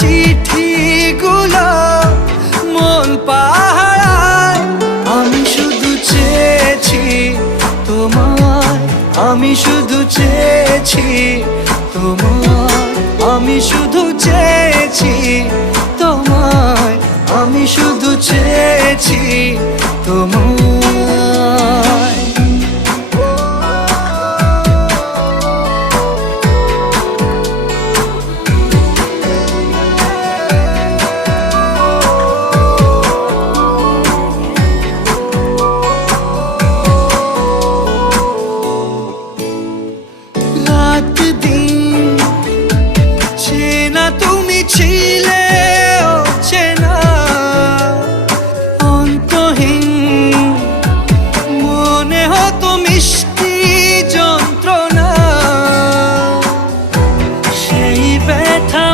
চিঠিগুলো মন পাহারায়। আমি শুধু চেয়েছি তোমায়, আমি শুধু চেয়েছি তোমায়, আমি শুধু চেয়েছি তোমায়, আমি শুধু চেয়েছি তোমায়। রাত দিন চেনা তুমি ছিলে চেনা অন্তহীন, মনে হতো মিষ্টি যন্ত্রণা, সেই ব্যথা